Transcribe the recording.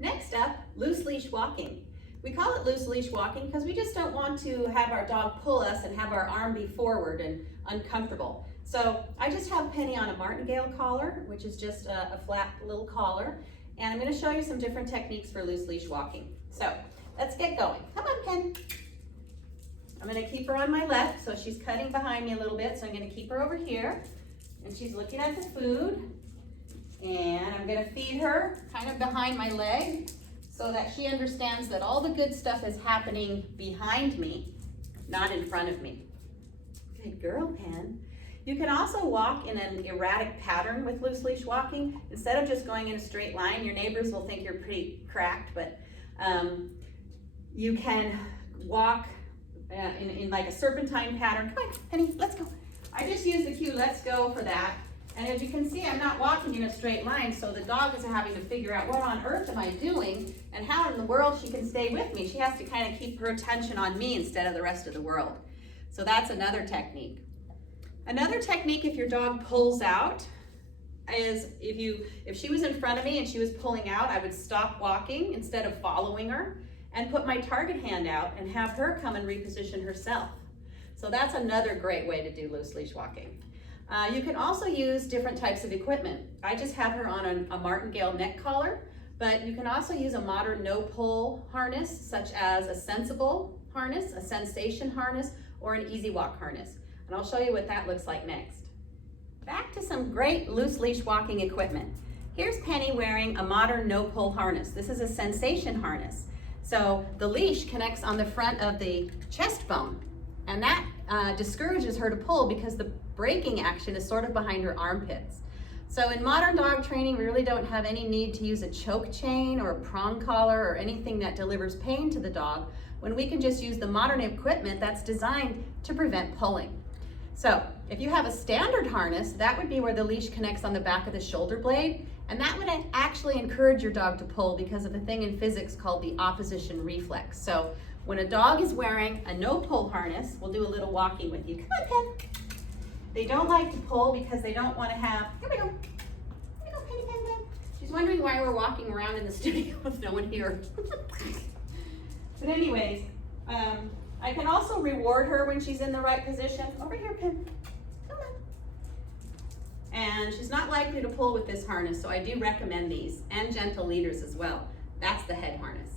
Next up, loose leash walking. We call it loose leash walking because we just don't want to have our dog pull us and have our arm be forward and uncomfortable. So I just have Penny on a martingale collar, which is just a flat little collar. And I'm going to show you some different techniques for loose leash walking. So let's get going. Come on, Pen. I'm going to keep her on my left, so she's cutting behind me a little bit. So I'm going to keep her over here. And she's looking at the food. And I'm going to feed her kind of behind my leg, so that she understands that all the good stuff is happening behind me, not in front of me. Good girl, Pen. You can also walk in an erratic pattern with loose leash walking. Instead of just going in a straight line, your neighbors will think you're pretty cracked, but you can walk in like a serpentine pattern. Come on, Penny, let's go. I just use the cue, let's go, for that. And as you can see, I'm not walking in a straight line, so the dog is having to figure out what on earth am I doing and how in the world she can stay with me. She has to kind of keep her attention on me instead of the rest of the world. So that's another technique. Another technique, if your dog pulls out, is if she was in front of me and she was pulling out, I would stop walking instead of following her and put my target hand out and have her come and reposition herself. So that's another great way to do loose leash walking. You can also use different types of equipment. I just have her on a martingale neck collar, but you can also use a modern no-pull harness, such as a sensible harness, a sensation harness, or an easy walk harness. And I'll show you what that looks like next. Back to some great loose leash walking equipment. Here's Penny wearing a modern no-pull harness. This is a sensation harness. So the leash connects on the front of the chest bone, and that discourages her to pull because the braking action is sort of behind her armpits. So in modern dog training, we really don't have any need to use a choke chain or a prong collar or anything that delivers pain to the dog, when we can just use the modern equipment that's designed to prevent pulling. So if you have a standard harness, that would be where the leash connects on the back of the shoulder blade, and that would actually encourage your dog to pull because of a thing in physics called the opposition reflex. So when a dog is wearing a no-pull harness, we'll do a little walking with you. Come on, Pen. They don't like to pull because they don't want to have, here we go. Here we go, Penny, Pen, Pen. She's wondering why we're walking around in the studio with no one here. But anyways, I can also reward her when she's in the right position. Over here, Pen. Come on. And she's not likely to pull with this harness, so I do recommend these, and gentle leaders as well. That's the head harness.